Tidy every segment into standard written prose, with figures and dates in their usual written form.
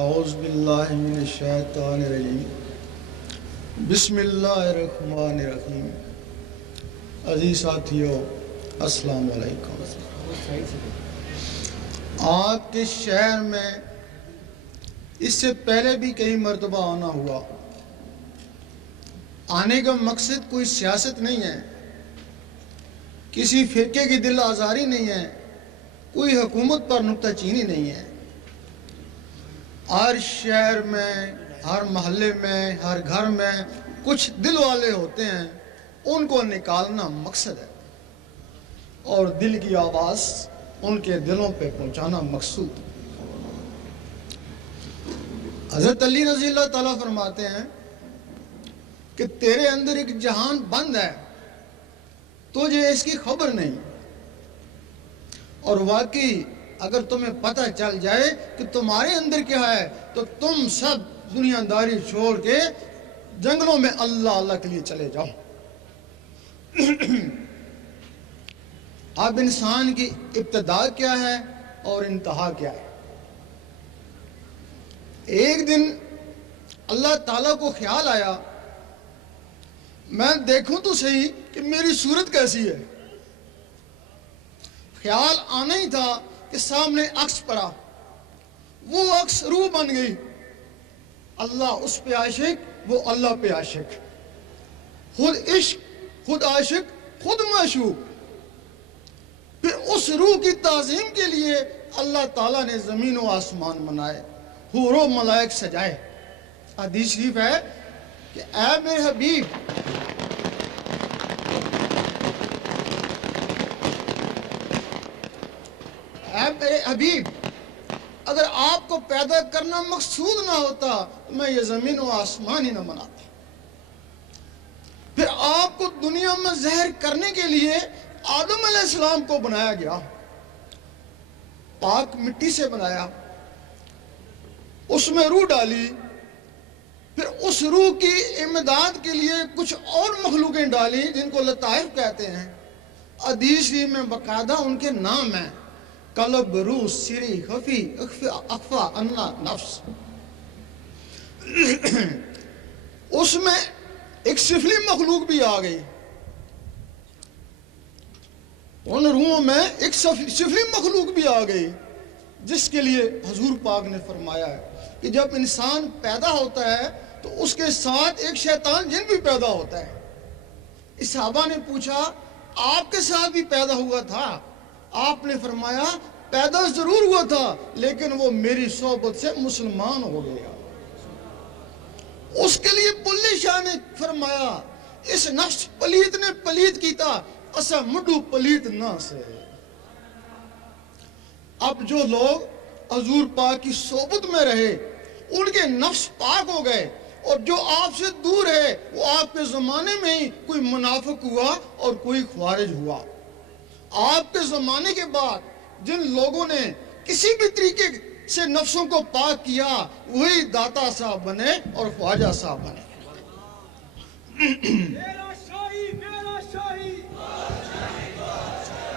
اعوذ باللہ من الشیطان الرجیم بسم اللہ الرحمن الرحیم۔ عزیز ساتھیو، السلام علیکم۔ آپ کے شہر میں اس سے پہلے بھی کئی مرتبہ آنا ہوا۔ آنے کا مقصد کوئی سیاست نہیں ہے، کسی فرقے کی دل آزاری نہیں ہے، کوئی حکومت پر نکتہ چینی نہیں ہے۔ ہر شہر میں، ہر محلے میں، ہر گھر میں کچھ دل والے ہوتے ہیں، ان کو نکالنا مقصد ہے، اور دل کی آواز ان کے دلوں پہ پہنچانا مقصود۔ حضرت علی رضی اللہ تعالیٰ فرماتے ہیں کہ تیرے اندر ایک جہان بند ہے، تجھے اس کی خبر نہیں، اور واقعی اگر تمہیں پتہ چل جائے کہ تمہارے اندر کیا ہے تو تم سب دنیا داری چھوڑ کے جنگلوں میں اللہ اللہ کے لیے چلے جاؤ۔ اب انسان کی ابتدا کیا ہے اور انتہا کیا ہے؟ ایک دن اللہ تعالیٰ کو خیال آیا، میں دیکھوں تو صحیح کہ میری صورت کیسی ہے۔ خیال آنا ہی تھا کہ سامنے عکس پڑا، وہ عکس روح بن گئی۔ اللہ اس پہ عاشق، وہ اللہ پہ عاشق، خود عشق، خود عاشق، خود معشوق۔ پھر اس روح کی تعظیم کے لیے اللہ تعالیٰ نے زمین و آسمان بنائے، حور و ملائک سجائے۔ حدیث شریف ہے کہ اے میرے حبیب، اے میرے حبیب، اگر آپ کو پیدا کرنا مقصود نہ ہوتا تو میں یہ زمین و آسمان ہی نہ بناتا۔ پھر آپ کو دنیا میں زہر کرنے کے لیے آدم علیہ السلام کو بنایا گیا، پاک مٹی سے بنایا، اس میں روح ڈالی، پھر اس روح کی امداد کے لیے کچھ اور مخلوقیں ڈالی جن کو لطائف کہتے ہیں۔ حدیث میں باقاعدہ ان کے نام ہیں، قلب، روح، سری، خفی، اخفا، انا، نفس۔ اس میں ایک سفلی مخلوق بھی آ گئی، ان روحوں میں ایک سفلی مخلوق بھی آ گئی، جس کے لیے حضور پاک نے فرمایا ہے کہ جب انسان پیدا ہوتا ہے تو اس کے ساتھ ایک شیطان جن بھی پیدا ہوتا ہے۔ اس صحابہ نے پوچھا آپ کے ساتھ بھی پیدا ہوا تھا؟ آپ نے فرمایا پیدا ضرور ہوا تھا لیکن وہ میری صحبت سے مسلمان ہو گیا۔ اس کے لیے بلے شاہ نے فرمایا اس نفس پلیت نے پلیت کیتا، اسا مڈو پلیت نہ سے۔ اب جو لوگ حضور پاک کی صحبت میں رہے ان کے نفس پاک ہو گئے، اور جو آپ سے دور ہے وہ آپ کے زمانے میں ہی کوئی منافق ہوا اور کوئی خوارج ہوا۔ آپ کے زمانے کے بعد جن لوگوں نے کسی بھی طریقے سے نفسوں کو پاک کیا وہی داتا صاحب بنے اور خواجہ صاحب بنے۔ میرا شاہی، میرا شاہی،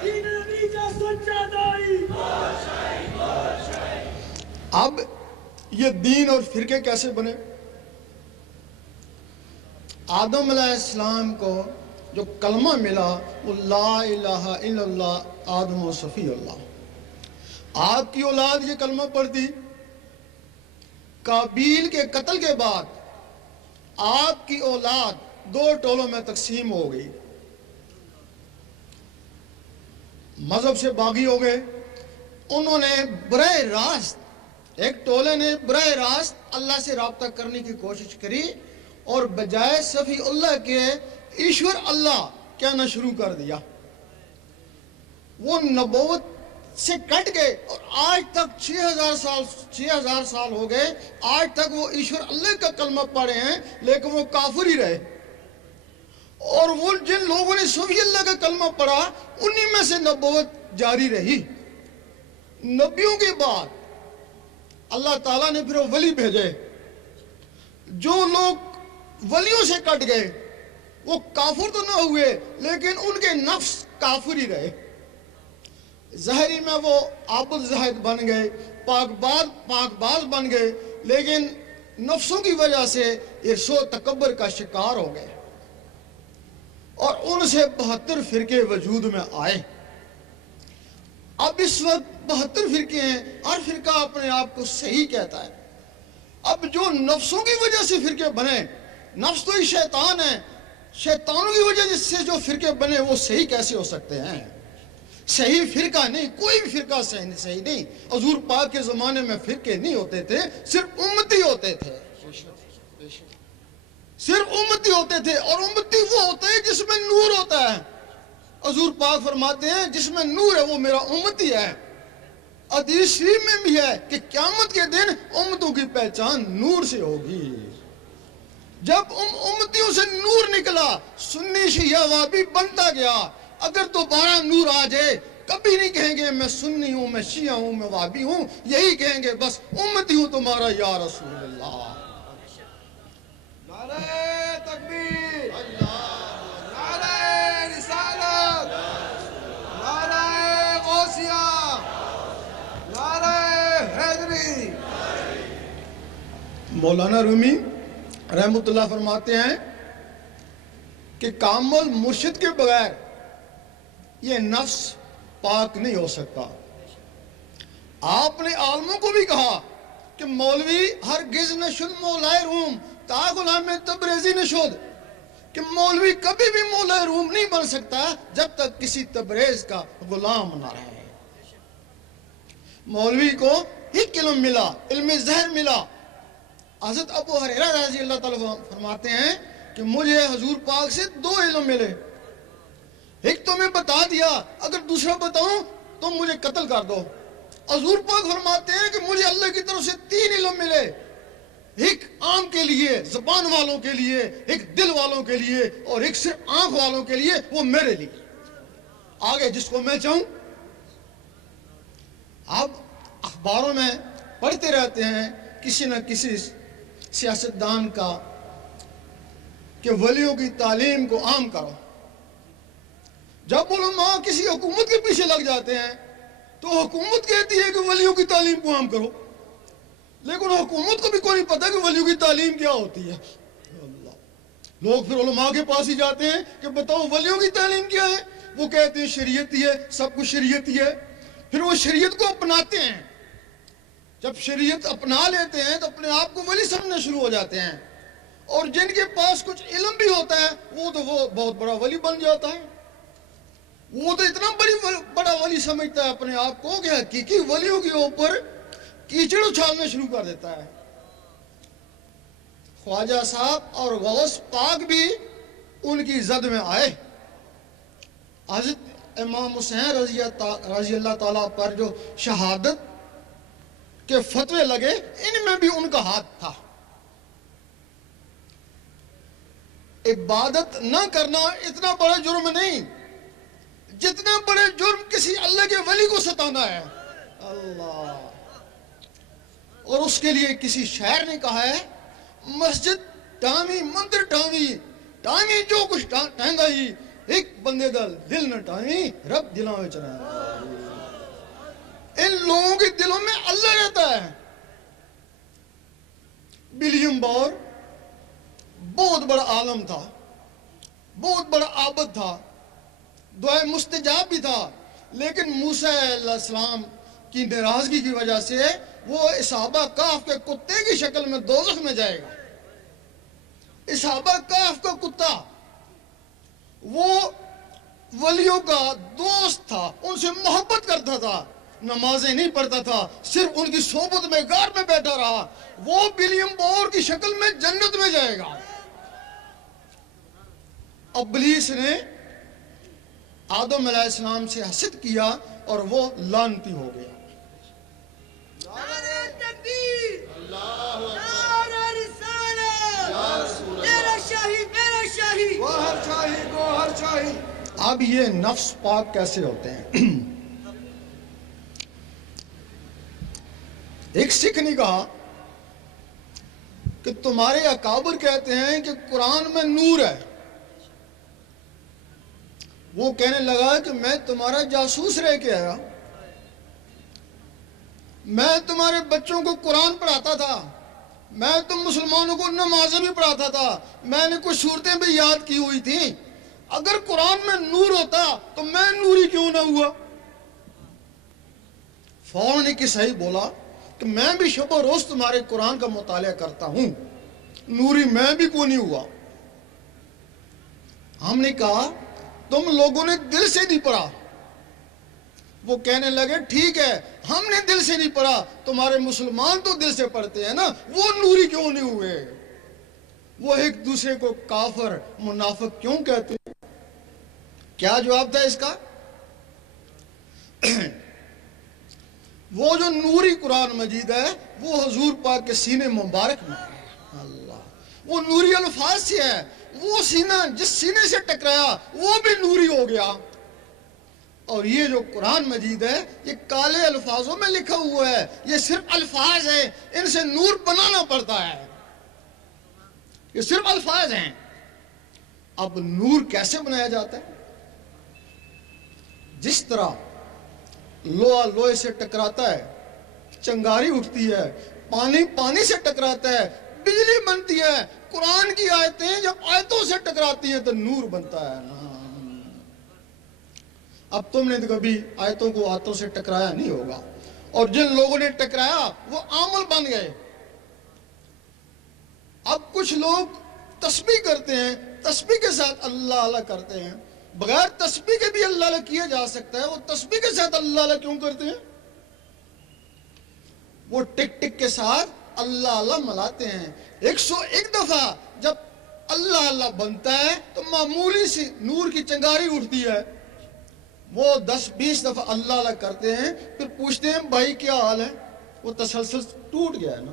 دین نبی کا سچا دائی۔ اب یہ دین اور فرقے کیسے بنے؟ آدم علیہ السلام کو جو کلمہ ملا وہ لا الہ الا اللہ آدم و صفی اللہ۔ آپ کی اولاد یہ کلمہ پڑھتی، قابیل کے قتل کے بعد آپ کی اولاد دو ٹولوں میں تقسیم ہو گئی، مذہب سے باغی ہو گئے۔ انہوں نے براہ راست، ایک ٹولے نے براہ راست اللہ سے رابطہ کرنے کی کوشش کری اور بجائے صفی اللہ کے ایشور اللہ کہنا شروع کر دیا۔ وہ نبوت سے کٹ گئے اور آج تک 6000 سال ہو گئے، آج تک وہ ایشور اللہ کا کلمہ پڑھے ہیں لیکن وہ کافر ہی رہے۔ اور وہ جن لوگوں نے صفی اللہ کا کلمہ پڑھا انہی میں سے نبوت جاری رہی۔ نبیوں کے بعد اللہ تعالیٰ نے پھر وہ ولی بھیجے۔ جو لوگ ولیوں سے کٹ گئے وہ کافر تو نہ ہوئے لیکن ان کے نفس کافر ہی رہے۔ ظاہری میں وہ عابد زاہد بن گئے، پاک باز بن گئے، لیکن نفسوں کی وجہ سے ارس و تکبر کا شکار ہو گئے اور ان سے 72 فرقے وجود میں آئے۔ اب اس وقت 72 فرقے ہیں، ہر فرقہ اپنے آپ کو صحیح کہتا ہے۔ اب جو نفسوں کی وجہ سے فرقے بنے، نفس تو ہی شیطان ہے، شیطانوں کی وجہ سے جو فرقے بنے وہ صحیح کیسے ہو سکتے ہیں؟ صحیح فرقہ نہیں، کوئی بھی فرقہ صحیح نہیں۔ حضور پاک کے زمانے میں فرقے نہیں ہوتے تھے، صرف امتی ہوتے تھے، صرف امتی ہوتے تھے، اور امتی وہ ہوتا ہے جس میں نور ہوتا ہے۔ حضور پاک فرماتے ہیں جس میں نور ہے وہ میرا امتی ہے۔ حدیث شریف میں بھی ہے کہ قیامت کے دن امتوں کی پہچان نور سے ہوگی۔ جب امتیوں سے نور نکلا، سنی شیعہ وہابی بنتا گیا۔ اگر دوبارہ نور آ جائے، کبھی نہیں کہیں گے میں سنی ہوں، میں شیعہ ہوں، میں وہابی ہوں، یہی کہیں گے بس امتی ہوں تمہارا یا رسول اللہ۔ نعرہ تکبیر، نعرہ رسالت، نعرہ غوثیہ، نعرہ حیدری۔ مولانا رومی رحمۃ اللہ فرماتے ہیں کہ کامل مرشد کے بغیر یہ نفس پاک نہیں ہو سکتا۔ آپ نے عالموں کو بھی کہا کہ مولوی ہرگز نشد مولائے روم تا غلام تبریزی نشد، کہ مولوی کبھی بھی مولائے روم نہیں بن سکتا جب تک کسی تبریز کا غلام نہ رہے۔ مولوی کو ایک علم ملا، علم ظاہر ملا۔ حضرت ابو ہریرہ رضی اللہ تعالیٰ فرماتے ہیں کہ مجھے حضور پاک سے 2 علم ملے، ایک تو میں بتا دیا، اگر دوسرا بتاؤں تو مجھے قتل کر دو۔ حضور پاک فرماتے ہیں کہ مجھے اللہ کی طرف سے 3 علم ملے، ایک عام کے لیے، زبان والوں کے لیے، ایک دل والوں کے لیے، اور ایک صرف آنکھ والوں کے لیے، وہ میرے لیے۔ آگے جس کو میں چاہوں۔ اب اخباروں میں پڑھتے رہتے ہیں کسی نہ کسی سیاستدان کا کہ ولیوں کی تعلیم کو عام کرو۔ جب علماء کسی حکومت کے پیچھے لگ جاتے ہیں تو حکومت کہتی ہے کہ ولیوں کی تعلیم کو عام کرو، لیکن حکومت کو بھی کوئی نہیں پتا کہ ولیوں کی تعلیم کیا ہوتی ہے۔ لوگ پھر علماء کے پاس ہی جاتے ہیں کہ بتاؤ ولیوں کی تعلیم کیا ہے؟ وہ کہتے ہیں شریعت ہی ہے، سب کچھ شریعت ہی ہے۔ پھر وہ شریعت کو اپناتے ہیں۔ جب شریعت اپنا لیتے ہیں تو اپنے آپ کو ولی سمجھنا شروع ہو جاتے ہیں، اور جن کے پاس کچھ علم بھی ہوتا ہے وہ بہت بڑا ولی بن جاتا ہے۔ وہ تو اتنا بڑا ولی سمجھتا ہے اپنے آپ کو کہ حقیقی ولیوں کے اوپر کیچڑ اچھالنا شروع کر دیتا ہے۔ خواجہ صاحب اور غوث پاک بھی ان کی زد میں آئے۔ حضرت امام حسین رضی اللہ تعالیٰ پر جو شہادت کے فتوے لگے، ان میں بھی ان کا ہاتھ تھا۔ عبادت نہ کرنا اتنا بڑا جرم نہیں جتنا بڑے جرم کسی اللہ کے ولی کو ستانا ہے۔ اللہ، اور اس کے لیے کسی شاعر نے کہا ہے مسجد ٹامی مندر ٹامی ٹامی جو کچھ ٹہنگا ہی ایک بندے دل نہ ٹامی رب دلاں وچ رہندا۔ ان لوگوں کے دلوں میں اللہ رہتا ہے۔ ولیم بور بہت بڑا عالم تھا، بہت بڑا عابد تھا، دعائے مستجاب بھی تھا، لیکن موسیٰ علیہ السلام کی ناراضگی کی وجہ سے وہ اصحابہ کہف کے کتے کی شکل میں دوزخ میں جائے گا۔ اصحابہ کہف کا کتا وہ ولیوں کا دوست تھا، ان سے محبت کرتا تھا، نمازیں نہیں پڑھتا تھا، صرف ان کی صحبت میں غار میں بیٹھا رہا۔ وہ ولیم بور کی شکل میں جنت میں جائے گا۔ ابلیس نے آدم علیہ السلام سے حسد کیا اور وہ لعنتی ہو گیا۔ نعرہ تکبیر، نعرہ رسالت، تیرا شاہی میرا شاہی، گوہر شاہی گوہر شاہی۔ اب یہ نفس پاک کیسے ہوتے ہیں؟ ایک سکھ نے کہا کہ تمہارے اکابر کہتے ہیں کہ قرآن میں نور ہے۔ وہ کہنے لگا کہ میں تمہارا جاسوس رہ کے آیا، میں تمہارے بچوں کو قرآن پڑھاتا تھا، میں تم مسلمانوں کو نمازیں بھی پڑھاتا تھا، میں نے کچھ صورتیں بھی یاد کی ہوئی تھیں، اگر قرآن میں نور ہوتا تو میں نوری کیوں نہ ہوا؟ فوراً نے کہ صحیح بولا کہ میں بھی شب و روز تمہارے قرآن کا مطالعہ کرتا ہوں، نوری میں بھی کیوں نہیں ہوا؟ ہم نے کہا تم لوگوں نے دل سے نہیں پڑھا۔ وہ کہنے لگے ٹھیک ہے ہم نے دل سے نہیں پڑھا، تمہارے مسلمان تو دل سے پڑھتے ہیں نا، وہ نوری کیوں نہیں ہوئے؟ وہ ایک دوسرے کو کافر منافق کیوں کہتے ہیں؟ کیا جواب تھا اس کا؟ وہ جو نوری قرآن مجید ہے وہ حضور پاک کے سینے مبارک میں ہے، اللہ، وہ نوری الفاظ سے ہے، وہ سینہ جس سینے سے ٹکرایا وہ بھی نوری ہو گیا۔ اور یہ جو قرآن مجید ہے یہ کالے الفاظوں میں لکھا ہوا ہے، یہ صرف الفاظ ہیں، ان سے نور بنانا پڑتا ہے، یہ صرف الفاظ ہیں۔ اب نور کیسے بنایا جاتا ہے؟ جس طرح لوہا لوہے سے ٹکراتا ہے چنگاری اٹھتی ہے، پانی پانی سے ٹکراتا ہے بجلی بنتی ہے، قرآن کی آیتیں جب آیتوں سے ٹکراتی ہیں تو نور بنتا ہے نا۔ اب تم نے تو کبھی آیتوں کو آیتوں سے ٹکرایا نہیں ہوگا، اور جن لوگوں نے ٹکرایا وہ عامل بن گئے۔ اب کچھ لوگ تسبیح کرتے ہیں، تسبیح کے ساتھ اللہ اللہ کرتے ہیں، بغیر تسبیح کے بھی اللہ اللہ کیا جا سکتا ہے، وہ تسبیح کے ساتھ اللہ اللہ کیوں کرتے ہیں؟ وہ ٹک ٹک کے ساتھ اللہ اللہ ملاتے ہیں۔ 101 دفعہ جب اللہ اللہ بنتا ہے تو معمولی سی نور کی چنگاری اٹھتی ہے، وہ 10-20 دفعہ اللہ اللہ کرتے ہیں، پھر پوچھتے ہیں بھائی کیا حال ہے؟ وہ تسلسل ٹوٹ گیا ہے نا۔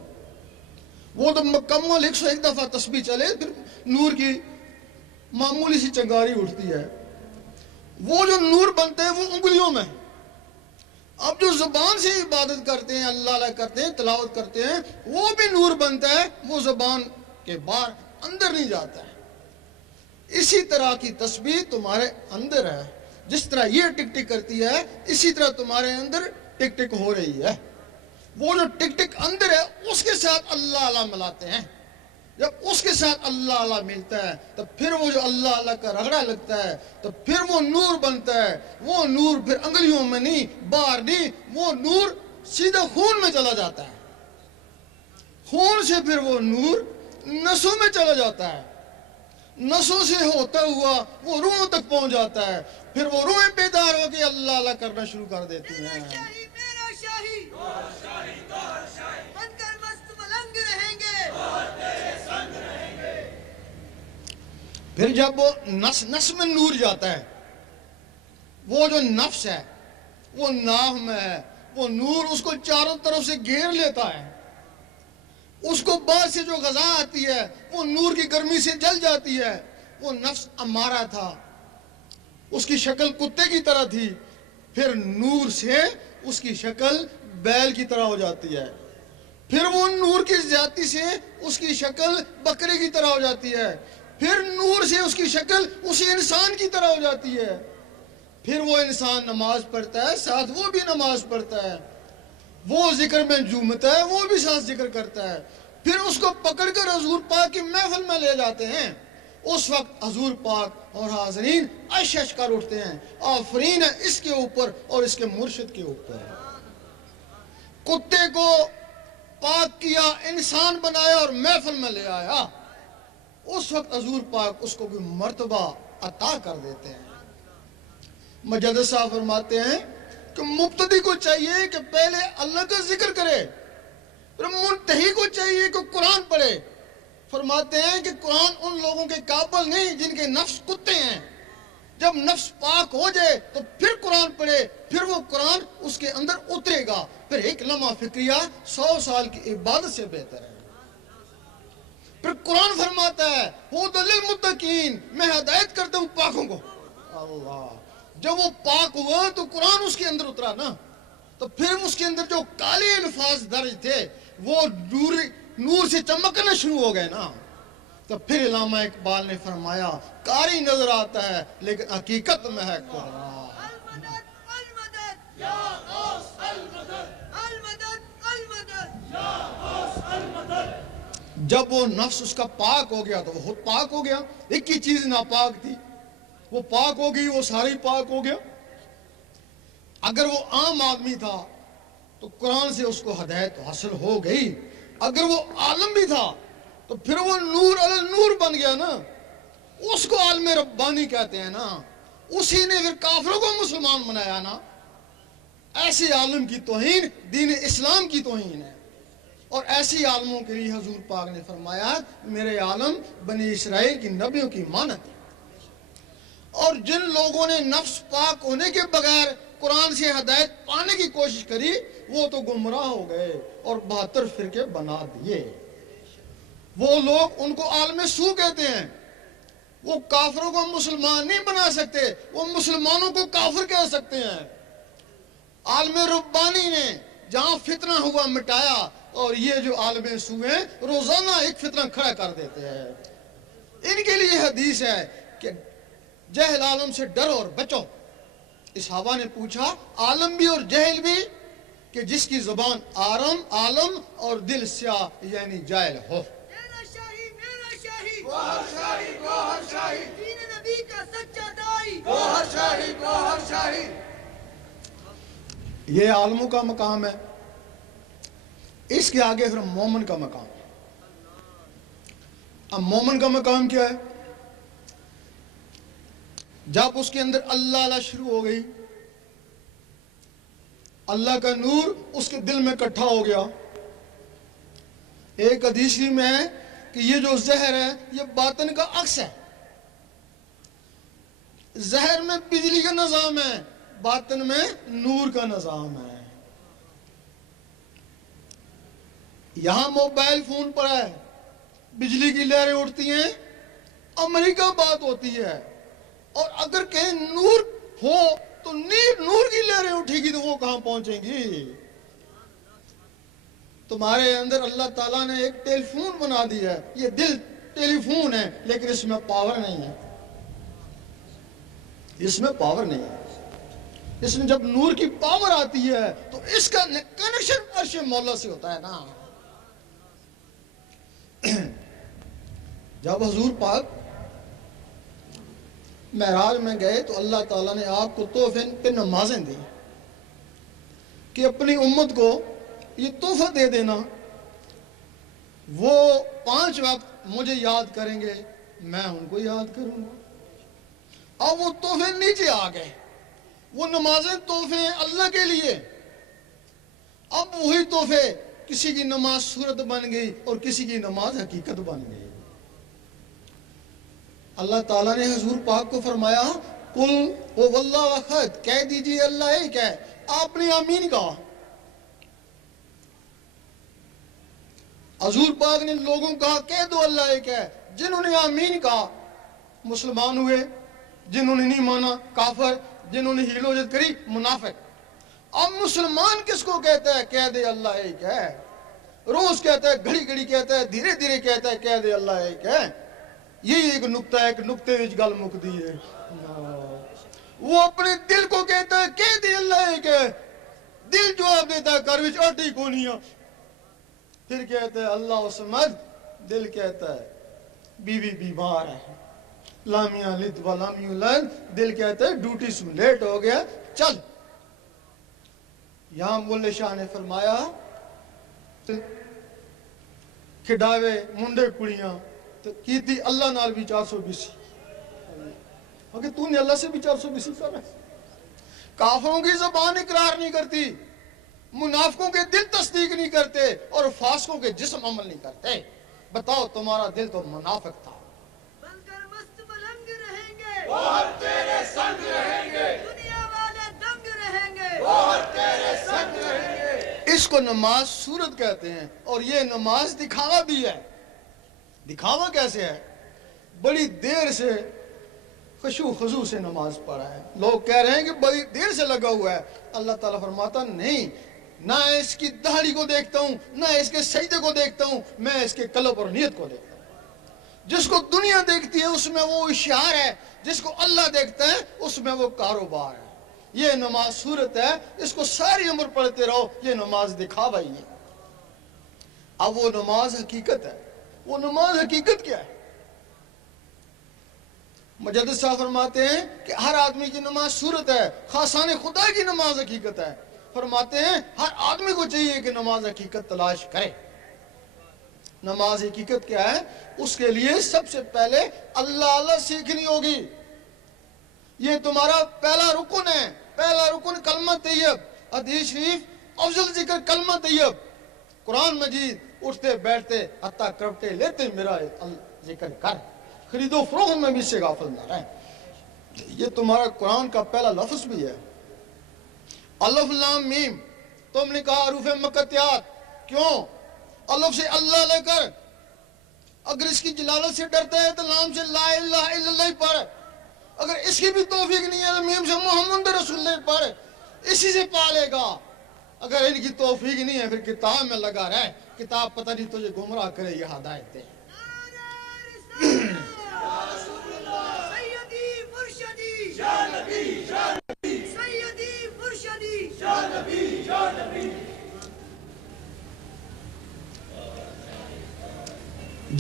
وہ تو مکمل 101 دفعہ تسبیح چلے پھر نور کی معمولی سی چنگاری اٹھتی ہے۔ وہ جو نور بنتے ہیں وہ انگلیوں میں۔ اب جو زبان سے عبادت کرتے ہیں، اللہ اللہ کرتے ہیں، تلاوت کرتے ہیں، وہ بھی نور بنتا ہے، وہ زبان کے باہر اندر نہیں جاتا ہے۔ اسی طرح کی تسبیح تمہارے اندر ہے، جس طرح یہ ٹک ٹک کرتی ہے اسی طرح تمہارے اندر ٹک ٹک ہو رہی ہے۔ وہ جو ٹک ٹک اندر ہے اس کے ساتھ اللہ اللہ ملاتے ہیں، جب اس کے ساتھ اللہ اللہ ملتا ہے تو پھر وہ جو اللہ اللہ کا رگڑا لگتا ہے تو پھر وہ نور بنتا ہے۔ وہ نور پھر انگلیوں میں نہیں، باہر نہیں، وہ نور سیدھا خون میں چلا جاتا ہے، خون سے پھر وہ نور نسوں میں چلا جاتا ہے، نسوں سے ہوتا ہوا وہ روحوں تک پہنچ جاتا ہے، پھر وہ روحیں بیدار ہو کے اللہ اللہ کرنا شروع کر دیتی ہیں۔ میرا شاہی بن کر مست ملنگ رہیں گے۔ پھر جب وہ نس میں نور جاتا ہے، وہ جو نفس ہے وہ ناف میں ہے، وہ نور اس کو چاروں طرف سے گھیر لیتا ہے، اس کو باہر سے جو غذا آتی ہے وہ نور کی گرمی سے جل جاتی ہے۔ وہ نفس امارہ تھا، اس کی شکل کتے کی طرح تھی، پھر نور سے اس کی شکل بیل کی طرح ہو جاتی ہے، پھر وہ نور کی زیادتی سے اس کی شکل بکرے کی طرح ہو جاتی ہے، پھر نور سے اس کی شکل اسی انسان کی طرح ہو جاتی ہے، پھر وہ انسان نماز پڑھتا ہے ساتھ وہ بھی نماز پڑھتا ہے، وہ ذکر میں جھومتا ہے وہ بھی ساتھ ذکر کرتا ہے، پھر اس کو پکڑ کر حضور پاک کی محفل میں لے جاتے ہیں۔ اس وقت حضور پاک اور حاضرین عش عش کر اٹھتے ہیں، آفرین ہے اس کے اوپر اور اس کے مرشد کے اوپر۔ کتے کو پاک کیا، انسان بنایا اور محفل میں لے آیا، اس وقت حضور پاک اس کو کوئی مرتبہ عطا کر دیتے ہیں۔ مجدد صاحب فرماتے ہیں کہ مبتدی کو چاہیے کہ پہلے اللہ کا ذکر کرے، پھر منتہی کو چاہیے کہ قرآن پڑھے۔ فرماتے ہیں کہ قرآن ان لوگوں کے قابل نہیں جن کے نفس کتے ہیں، جب نفس پاک ہو جائے تو پھر قرآن پڑھے، پھر وہ قرآن اس کے اندر اترے گا، پھر ایک لمحہ فکریہ 100 سال کی عبادت سے بہتر ہے۔ پھر قرآن فرماتا ہے ہدی للمتقین، میں ہدایت کرتا ہوں پاکوں کو۔ اللہ، جب وہ پاک ہوا تو قرآن اس کے اندر اترا نا، تو پھر اس کے اندر جو کالے الفاظ درج تھے وہ نور سے چمکنا شروع ہو گئے نا۔ تو پھر علامہ اقبال نے فرمایا قاری نظر آتا ہے لیکن حقیقت میں ہے قرآن۔ المدد المدد یا غوث المدد، المدد المدد یا غوث المدد۔ جب وہ نفس اس کا پاک ہو گیا تو وہ خود پاک ہو گیا. ایک ہی چیز ناپاک تھی, وہ پاک ہو گئی, وہ ساری پاک ہو گیا. اگر وہ عام آدمی تھا تو قرآن سے اس کو ہدایت حاصل ہو گئی. اگر وہ عالم بھی تھا تو پھر وہ نور علی نور بن گیا نا, اس کو عالم ربانی کہتے ہیں نا. اسی نے پھر کافروں کو مسلمان بنایا نا. ایسے عالم کی توہین دین اسلام کی توہین ہے. اور ایسی عالموں کے لیے حضور پاک نے فرمایا میرے عالم بنی اسرائیل کی نبیوں کی مانت. اور جن لوگوں نے نفس پاک ہونے کے بغیر قرآن سے ہدایت پانے کی کوشش کری وہ تو گمراہ ہو گئے اور 72 فرقے بنا دیے. وہ لوگ ان کو عالم سو کہتے ہیں. وہ کافروں کو مسلمان نہیں بنا سکتے, وہ مسلمانوں کو کافر کہہ سکتے ہیں. عالم ربانی نے جہاں فتنہ ہوا مٹایا, اور یہ جو عالم سو ہیں روزانہ ایک فتنہ کھڑا کر دیتے ہیں. ان کے لیے حدیث ہے کہ جہل عالم سے ڈرو اور بچو. اس صحابہ نے پوچھا عالم بھی اور جہل بھی, کہ جس کی زبان عالم اور دل سیاہ یعنی جاہل ہو. میرا شاہی میرا شاہی گوہر شاہی گوہر شاہی دین نبی کا سچا دائی گوہر شاہی گوہر شاہی. یہ عالموں کا مقام ہے. اس کے آگے پھر مومن کا مقام. اب مومن کا مقام کیا ہے؟ جب اس کے اندر اللہ شروع ہو گئی, اللہ کا نور اس کے دل میں اکٹھا ہو گیا. ایک حدیث میں ہے کہ یہ جو زہر ہے یہ باطن کا عکس ہے. زہر میں بجلی کا نظام ہے, باطن میں نور کا نظام ہے. یہاں موبائل فون پر ہے, بجلی کی لہریں اٹھتی ہیں, امریکہ بات ہوتی ہے. اور اگر کہیں نور ہو تو نور کی لہریں اٹھے گی تو وہ کہاں پہنچیں گی؟ تمہارے اندر اللہ تعالیٰ نے ایک ٹیلی فون بنا دیا ہے. یہ دل ٹیلی فون ہے لیکن اس میں پاور نہیں ہے. اس میں پاور نہیں ہے. اس میں جب نور کی پاور آتی ہے تو اس کا کنیکشن عرش مولا سے ہوتا ہے نا. جب حضور پاک معراج میں گئے تو اللہ تعالیٰ نے آپ کو تحفے پہ نمازیں دی کہ اپنی امت کو یہ تحفہ دے دینا, وہ 5 وقت مجھے یاد کریں گے, میں ان کو یاد کروں گا. اب وہ تحفے نیچے آ گئے. وہ نمازیں تحفے ہیں اللہ کے لیے. اب وہی تحفے, کسی کی نماز صورت بن گئی اور کسی کی نماز حقیقت بن گئی. اللہ تعالیٰ نے حضور پاک کو فرمایا قل واللہ احد, کہہ دیجئے اللہ ایک ہے. آپ نے آمین کہا. حضور پاک نے لوگوں کہا کہہ دو اللہ ایک ہے. جنہوں نے آمین کہا مسلمان ہوئے, جنہوں نے نہیں مانا کافر, جنہوں نے ہیل و جد کری منافق. اب مسلمان کس کو کہتا ہے کہہ دے اللہ ایک ہے؟ روز کہتا ہے, گھڑی گھڑی کہتا ہے, دھیرے دھیرے کہتا ہے کہہ دے اللہ ایک ہے. یہی ایک نقطہ ہے کہ نقطے وچ گل مکدی ہے. وہ اپنے دل کو کہتا ہے کہہ دے اللہ ایک ہے. دل جواب دیتا ہے گھر وچ آٹی کونی ہے. پھر کہتا ہے اللہ سمجھ. دل کہتا ہے بیوی بیمار ہے, لامیاں لد و لام یولد. دل کہتا ہے ڈیوٹی سے لیٹ ہو گیا چل. یہاں مولے شاہ نے فرمایا کھڈاوے منڈے کڑیاں تو کی تھی اللہ نال بھی 420. اگر تو نے اللہ سے بھی 420 کر رہا ہے. کافروں کی زبان اقرار نہیں کرتی, منافقوں کے دل تصدیق نہیں کرتے, اور فاسقوں کے جسم عمل نہیں کرتے. بتاؤ تمہارا دل تو منافق تھا. بن کر مست ملنگ رہیں گے, گوہر تیرے سنگ رہیں گے, دنیا والے دنگ رہیں گے. گوہر تیرے سنگ رہیں گے. اس کو نماز صورت کہتے ہیں, اور یہ نماز دکھاوا بھی ہے. دکھاوا کیسے ہے؟ بڑی دیر سے خشوع خضوع سے نماز پڑھا ہے. لوگ کہہ رہے ہیں کہ بڑی دیر سے لگا ہوا ہے. اللہ تعالیٰ فرماتا نہیں, نہ اس کی داڑھی کو دیکھتا ہوں, نہ اس کے سجدے کو دیکھتا ہوں, میں اس کے قلب اور نیت کو دیکھتا ہوں. جس کو دنیا دیکھتی ہے اس میں وہ اشعار ہے, جس کو اللہ دیکھتا ہے اس میں وہ کاروبار ہے. یہ نماز صورت ہے, اس کو ساری عمر پڑھتے رہو. یہ نماز دکھاوا ہی ہے. اب وہ نماز حقیقت ہے. وہ نماز حقیقت کیا ہے؟ مجدد صاحب فرماتے ہیں کہ ہر آدمی کی نماز صورت ہے، خاصان خدا کی نماز حقیقت ہے۔ فرماتے ہیں ہر آدمی کو چاہیے کہ نماز حقیقت تلاش کرے۔ نماز حقیقت کیا ہے؟ اس کے لیے سب سے پہلے اللہ سیکھنی ہوگی۔ یہ تمہارا پہلا رکن ہے، پہلا رکن کلمہ طیب، حدیث شریف افضل ذکر کلمہ طیب، قرآن مجید اٹھتے بیٹھتے حتیٰ کرپٹے لیتے میرا ذکر کر، خرید و فروخت میں بھی اس سے غافل نہ رہیں۔ یہ تمہارا قرآن کا پہلا لفظ بھی ہے، الف لام میم۔ تم نے کہا حروف مقطعات، کیوں؟ الف سے اللہ لے کر، اگر اس کی جلالت سے ڈرتا ہے تو لام سے لا الہ الا اللہ پڑھ، اگر اس کی بھی توفیق نہیں ہے تو میم سے محمد رسول اللہ پڑھ، اسی سے پالے گا۔ اگر ان کی توفیق نہیں ہے پھر کتاب میں لگا رہے، کتاب پتہ نہیں تجھے گمراہ کرے یہ ہدایت دے۔ سیدی مرشدی یا نبی یا نبی سیدی مرشدی یا نبی یا نبی۔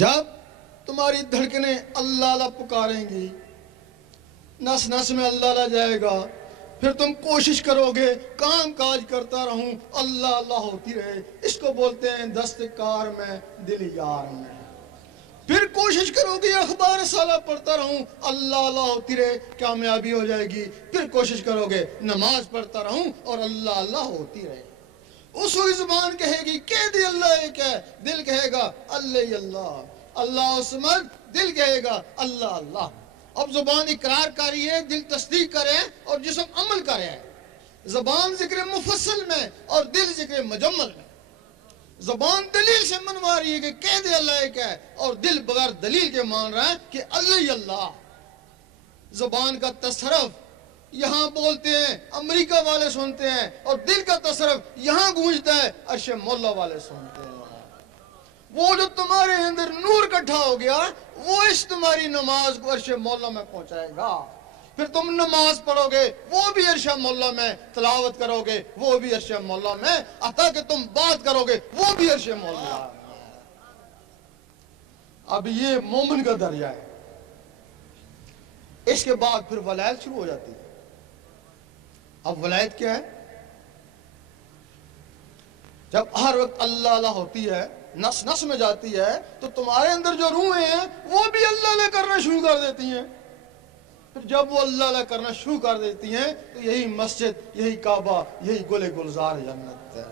جب تمہاری دھڑکنیں اللہ اللہ پکاریں گی، نس نس میں اللہ اللہ جائے گا، پھر تم کوشش کرو گے کام کاج کرتا رہوں اللہ اللہ ہوتی رہے، اس کو بولتے ہیں دستکار میں دل یار میں۔ پھر کوشش کرو گے اخبار سالہ پڑھتا رہوں اللہ اللہ ہوتی رہے، کامیابی ہو جائے گی۔ پھر کوشش کرو گے نماز پڑھتا رہوں اور اللہ اللہ ہوتی رہے۔ اس وقت زبان کہے گی کہہ دی اللہ ایک ہے، دل کہے گا اللہ اللہ، اللہ سمجھ، دل کہے گا اللہ اللہ۔ اب زبان اقرار کری ہے، دل تصدیق کرے اور جسم عمل کرے۔ زبان ذکر مفصل میں اور دل ذکر مجمل میں۔ زبان دلیل سے منوا رہی ہے کہ کہہ دے اللہ ایک ہے، اور دل بغیر دلیل کے مان رہا ہے کہ اللہ اللہ۔ زبان کا تصرف یہاں بولتے ہیں، امریکہ والے سنتے ہیں، اور دل کا تصرف یہاں گونجتا ہے، عرش مولا والے سنتے ہیں۔ وہ جو تمہارے اندر نور اکٹھا ہو گیا وہ اس تمہاری نماز کو عرش مولا میں پہنچائے گا۔ پھر تم نماز پڑھو گے وہ بھی عرش مولا میں، تلاوت کرو گے وہ بھی عرش مولا میں، حتیٰ کہ تم بات کرو گے وہ بھی عرش مولا میں۔ اب یہ مومن کا درجہ ہے۔ اس کے بعد پھر ولایت شروع ہو جاتی ہے۔ اب ولایت کیا ہے؟ جب ہر وقت اللہ اللہ ہوتی ہے، نس نس میں جاتی ہے، تو تمہارے اندر جو روحیں ہیں وہ بھی اللہ اللہ کرنا شروع کر دیتی ہیں۔ پھر جب وہ اللہ اللہ کرنا شروع کر دیتی ہیں تو یہی مسجد، یہی کعبہ، یہی گل گلزار جنت ہے۔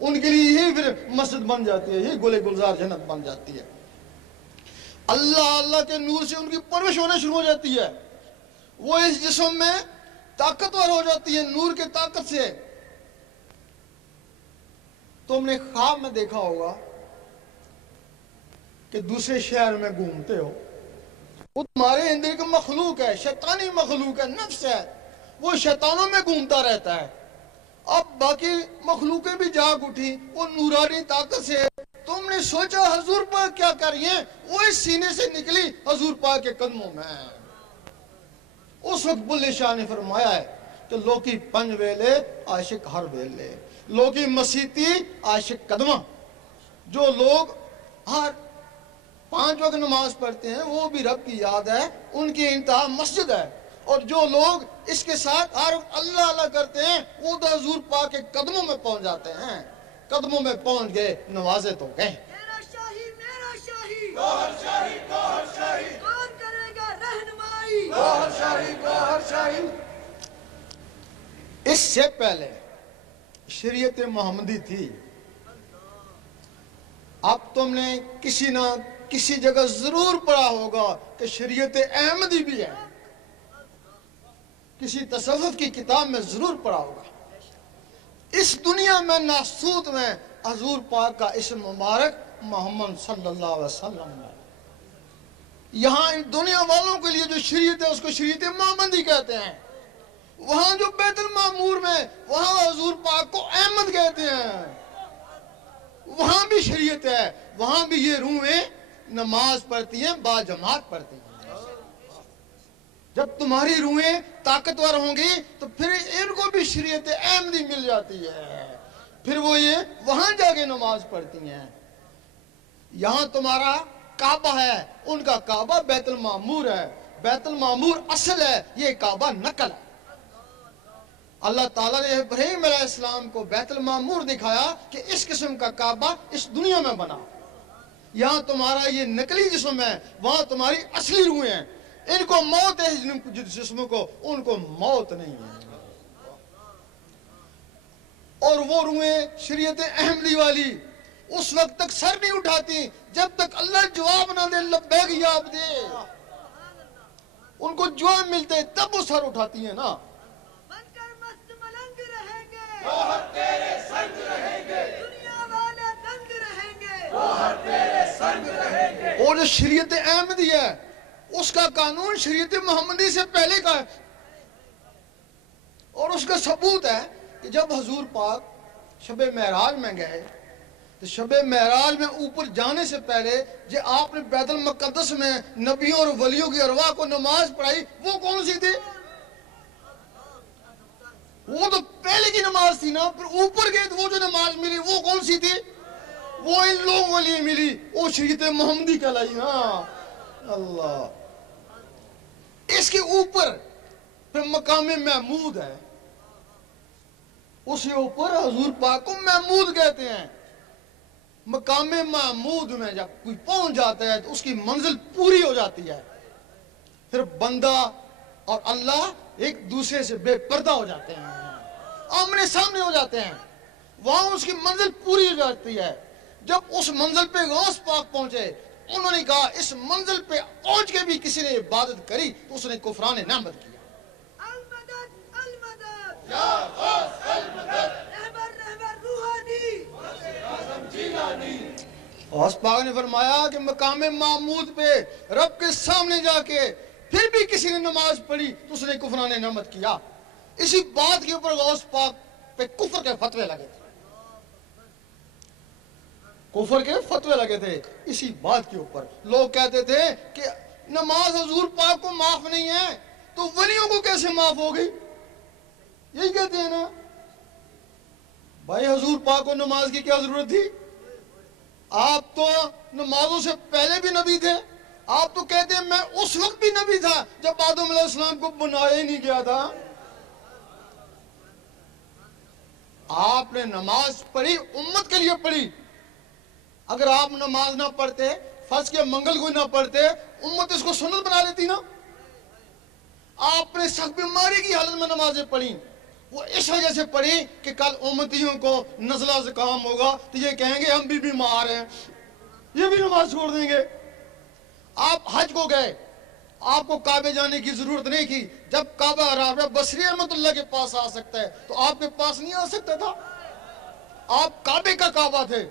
ان کے لیے یہی پھر مسجد بن جاتی ہے، یہی گل گلزار جنت بن جاتی ہے۔ اللہ اللہ کے نور سے ان کی پرورش ہونا شروع ہو جاتی ہے، وہ اس جسم میں طاقتور ہو جاتی ہے نور کے طاقت سے۔ تم نے خواب میں دیکھا ہوگا کہ دوسرے شہر میں گھومتے ہو، وہ تمہارے اندر ایک مخلوق ہے، شیطانی مخلوق ہے، نفس ہے، وہ شیطانوں میں گھومتا رہتا ہے۔ اب باقی مخلوقیں بھی جاگ اٹھی وہ نورانی طاقت سے۔ تم نے سوچا حضور پاک کیا کر رہی ہیں، وہ اس سینے سے نکلی حضور پاک کے قدموں میں۔ اس وقت بلے شاہ نے فرمایا ہے کہ لوکی پنج ویلے عاشق ہر ویلے، لوکی مسیتی عاشق قدمہ۔ جو لوگ ہر 5 وقت نماز پڑھتے ہیں وہ بھی رب کی یاد ہے، ان کی انتہا مسجد ہے، اور جو لوگ اس کے ساتھ ہر وقت اللہ اللہ کرتے ہیں وہ تو حضور پاک کے قدموں میں پہنچ جاتے ہیں۔ قدموں میں پہنچ گئے، نوازے تو گئے۔ میرا شاہی میرا شاہی گوہر شاہی گوہر شاہی کون کرے گا رہنمائی؟ گوہر شاہی گوہر شاہی۔ اس سے پہلے شریعت محمدی تھی۔ اب تم نے کسی نہ کسی جگہ ضرور پڑھا ہوگا کہ شریعت احمدی بھی ہے، کسی تصوف کی کتاب میں ضرور پڑھا ہوگا۔ اس دنیا میں ناسوت میں حضور پاک کا اسم مبارک محمد صلی اللہ علیہ وسلم ہے۔ یہاں ان دنیا والوں کے لیے جو شریعت ہے اس کو شریعت محمدی کہتے ہیں۔ وہاں جو بیت المعمور میں وہاں حضور پاک کو احمد کہتے ہیں۔ وہاں بھی شریعت ہے، وہاں بھی یہ روحیں نماز پڑھتی ہیں، با جماعت پڑھتی ہیں۔ جب تمہاری روحیں طاقتور ہوں گی تو پھر ان کو بھی شریعت احمدی مل جاتی ہے، پھر وہ یہ وہاں جا کے نماز پڑھتی ہیں۔ یہاں تمہارا کعبہ ہے، ان کا کعبہ بیت المعمور ہے، بیت المعمور اصل ہے، یہ کعبہ نقل ہے۔ اللہ تعالیٰ نے ابراہیم علیہ السلام کو بیت المعمور دکھایا کہ اس قسم کا کعبہ اس دنیا میں بنا، یہاں تمہارا یہ نقلی جسم ہے، وہاں تمہاری اصلی روحیں ہیں، ان کو موت ہے جسم کو، ان کو موت نہیں ہے۔ اور وہ روحیں شریعت احمدی والی اس وقت تک سر نہیں اٹھاتی جب تک اللہ جواب نہ دے، لبیک یا عبدی، ان کو جواب ملتے تب وہ سر اٹھاتی ہیں نا۔ بن کر مست ملنگ رہیں گے، گوہر تیرے سنگ رہیں گے، دنیا والے دنگ رہیں گے، گوہر تیرے سنگ رہیں گے۔ اور جو شریعت احمدی ہے اس کا قانون شریعت محمدی سے پہلے کا ہے، اور اس کا ثبوت ہے کہ جب حضور پاک شب معراج میں گئے تو شب معراج میں اوپر جانے سے پہلے جو آپ نے بیت المقدس میں نبیوں اور ولیوں کی ارواح کو نماز پڑھائی، وہ کون سی تھی؟ وہ تو پہلے کی نماز تھی نا، پھر اوپر گئے تو وہ جو نماز ملی وہ کون سی تھی؟ وہ ان لوگوں کے لیے ملی، وہ شریعت محمدی کہلائی نا۔ اللہ، اس کے اوپر پھر مقام محمود ہے، اس کے اوپر حضور پاک کو محمود کہتے ہیں۔ مقام محمود میں جب کوئی پہنچ جاتا ہے تو اس کی منزل پوری ہو جاتی ہے، پھر بندہ اور اللہ ایک دوسرے سے بے پردہ ہو جاتے ہیں، آمنے سامنے ہو جاتے ہیں، وہاں اس کی منزل پوری ہو جاتی ہے۔ جب اس منزل پہ غوث پاک پہنچے، انہوں نے کہا اس منزل پہ پہنچ کے بھی کسی نے عبادت کری تو اس نے کفران نعمت کیا۔ المدد المدد، یا غوث المدد، رہبر رہبر روحانی، اعظم جیلانی۔ غوث پاک نے فرمایا کہ مقام محمود پہ رب کے سامنے جا کے پھر بھی کسی نے نماز پڑھی تو اس نے کفران نعمت کیا۔ اسی بات کے اوپر غوث پاک پہ کفر کے فتوے لگے تھے، کفر کے فتوے لگے تھے اسی بات کے اوپر۔ لوگ کہتے تھے کہ نماز حضور پاک کو معاف نہیں ہے تو ولیوں کو کیسے معاف ہوگی؟ یہی کہتے ہیں نا بھائی، حضور پاک کو نماز کی کیا ضرورت تھی؟ آپ تو نمازوں سے پہلے بھی نبی تھے، آپ تو کہتے ہیں میں اس وقت بھی نبی تھا جب آدم علیہ السلام کو بنایا ہی نہیں گیا تھا۔ آپ نے نماز پڑھی، امت کے لیے پڑھی، اگر آپ نماز نہ پڑھتے، فرض کے منگل کو نہ پڑھتے، امت اس کو سنت بنا لیتی نا۔ آپ نے سخت بیماری کی حالت میں نمازیں پڑھی، وہ اس وجہ سے پڑھی کہ کل امتیوں کو نزلہ زکام ہوگا تو یہ کہیں گے ہم بھی بیمار ہیں، یہ بھی نماز چھوڑ دیں گے۔ آپ حج کو گئے، آپ کو کعبے جانے کی ضرورت نہیں تھی، جب کعبہ رابعہ بصری رحمۃ اللہ کے پاس آ سکتا ہے تو آپ کے پاس نہیں آ سکتا تھا؟ آپ کعبے کا کعبہ تھے۔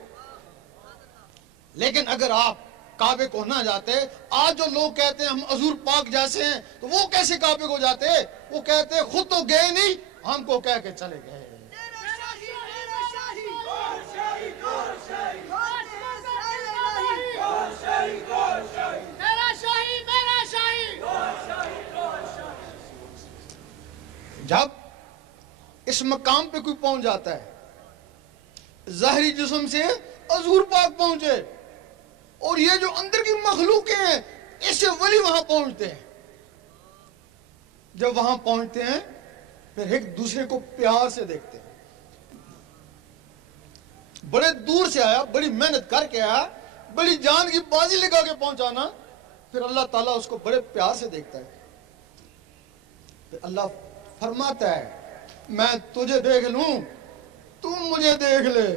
لیکن اگر آپ کعبے کو نہ جاتے، آج جو لوگ کہتے ہیں ہم حضور پاک جیسے ہیں، تو وہ کیسے کعبے کو جاتے؟ وہ کہتے ہیں خود تو گئے نہیں، ہم کو کہہ کے چلے گئے۔ تیرا شاہی میرا شاہی، گوہر شاہی، گوہر شاہی، خواجہ اسرائیل الہی، گوہر شاہی، گوہر شاہی، تیرا شاہی میرا شاہی، گوہر شاہی، گوہر شاہی۔ جب اس مقام پہ کوئی پہنچ جاتا ہے، ظاہری جسم سے حضور پاک پہنچے، اور یہ جو اندر کی مخلوقیں ہیں اس سے ولی وہاں پہنچتے ہیں۔ جب وہاں پہنچتے ہیں پھر ایک دوسرے کو پیار سے دیکھتے ہیں۔ بڑے دور سے آیا، بڑی محنت کر کے آیا، بڑی جان کی بازی لگا کے پہنچانا، پھر اللہ تعالیٰ اس کو بڑے پیار سے دیکھتا ہے۔ پھر اللہ فرماتا ہے میں تجھے دیکھ لوں، تم مجھے دیکھ لے۔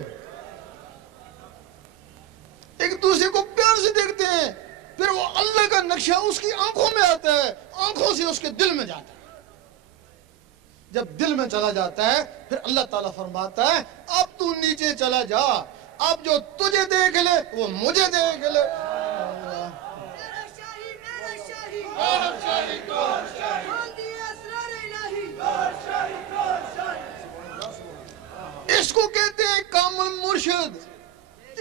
ایک دوسرے کو پیار سے دیکھتے ہیں، پھر وہ اللہ کا نقشہ اس کی آنکھوں میں آتا ہے، آنکھوں سے اس کے دل میں جاتا ہے۔ جب دل میں چلا جاتا ہے پھر اللہ تعالیٰ فرماتا ہے اب تو نیچے چلا جا، اب جو تجھے دیکھ لے وہ مجھے دیکھ لے۔ تیرا شاہی میرا شاہی، گوہر شاہی، گوہر شاہی، کھول دیے اسرار الہی، گوہر شاہی، گوہر شاہی۔ اس کو کہتے ہیں کامل مرشد۔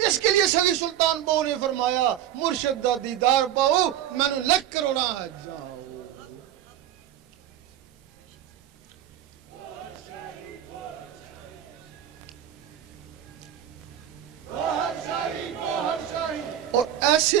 اس کے لیے سگی سلطان بہو نے فرمایا مرشد دا دیدار پاؤ میں نے لکھ کروڑا جاؤ۔ گوہر شاہی، گوہر شاہی، اور ایسی